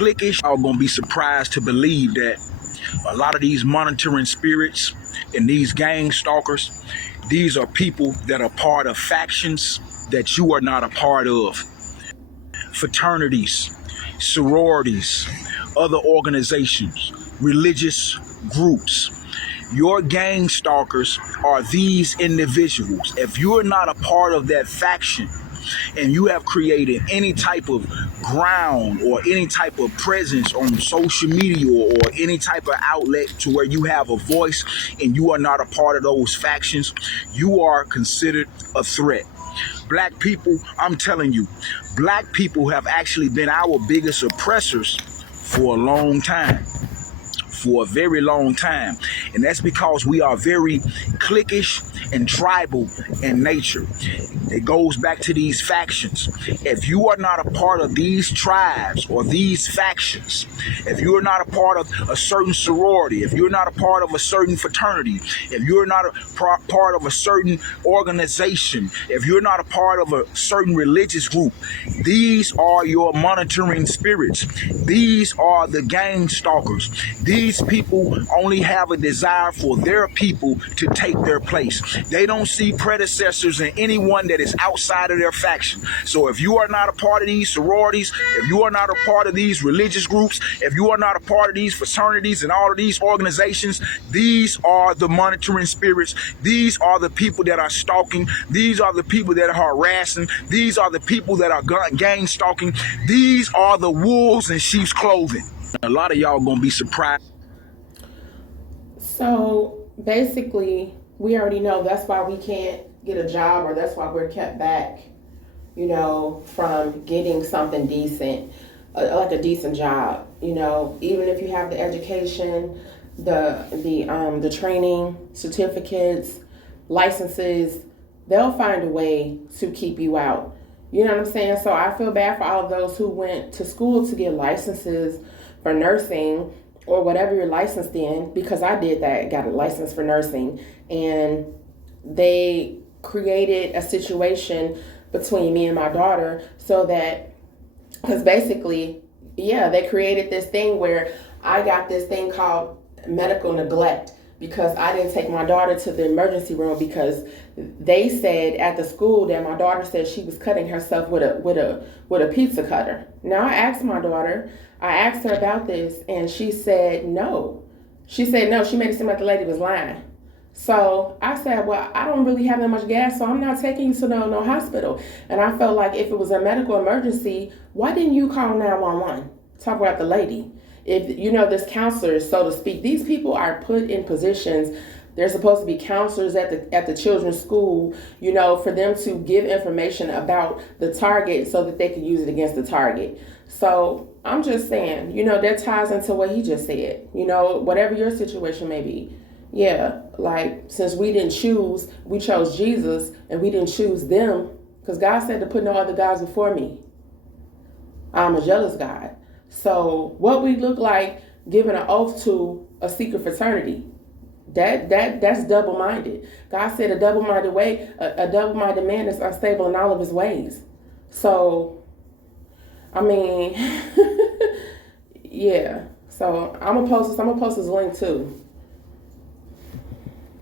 cliquish are going to be surprised to believe that a lot of these monitoring spirits and these gang stalkers, these are people that are part of factions that you are not a part of. Fraternities, sororities, other organizations, religious groups. Your gang stalkers are these individuals. If you're not a part of that faction and you have created any type of ground or any type of presence on social media or any type of outlet to where you have a voice and you are not a part of those factions, you are considered a threat. Black people, I'm telling you, black people have actually been our biggest oppressors for a long time, for a very long time. And that's because we are very cliquish and tribal in nature. It goes back to these factions. If you are not a part of these tribes or these factions, if you are not a part of a certain sorority, if you're not a part of a certain fraternity, if you're not a part of a certain organization, if you're not a part of a certain religious group, these are your monitoring spirits. These are the gang stalkers. These people only have a desire for their people to take their place. They don't see predecessors in anyone that is outside of their faction. So if you are not a part of these sororities, if you are not a part of these religious groups, if you are not a part of these fraternities and all of these organizations, these are the monitoring spirits. These are the people that are stalking. These are the people that are harassing. These are the people that are gang stalking. These are the wolves in sheep's clothing. A lot of y'all gonna be surprised. So basically, we already know that's why we can't get a job, or that's why we're kept back, from getting something decent, like a decent job. Even if you have the education, the training, certificates, licenses, they'll find a way to keep you out. You know what I'm saying? So I feel bad for all of those who went to school to get licenses for nursing or whatever you're licensed in, because I did that, got a license for nursing, and they created a situation between me and my daughter so that, because basically, they created this thing where I got this thing called medical neglect because I didn't take my daughter to the emergency room because they said at the school that my daughter said she was cutting herself with a pizza cutter. Now I asked her about this, and she said no. She said no. She made it seem like the lady was lying. So I said, well, I don't really have that much gas, so I'm not taking you to no hospital. And I felt like if it was a medical emergency, why didn't you call 911? Talk about the lady. If this counselors, so to speak, these people are put in positions. They're supposed to be counselors at the children's school, for them to give information about the target so that they can use it against the target. So I'm just saying, that ties into what he just said. Whatever your situation may be. Yeah, like since we didn't choose, we chose Jesus, and we didn't choose them because God said to put no other gods before me. I'm a jealous God. So what we look like giving an oath to a secret fraternity, that's double-minded. God said a double-minded man is unstable in all of his ways. So, I mean, yeah. So I'm gonna post this link too.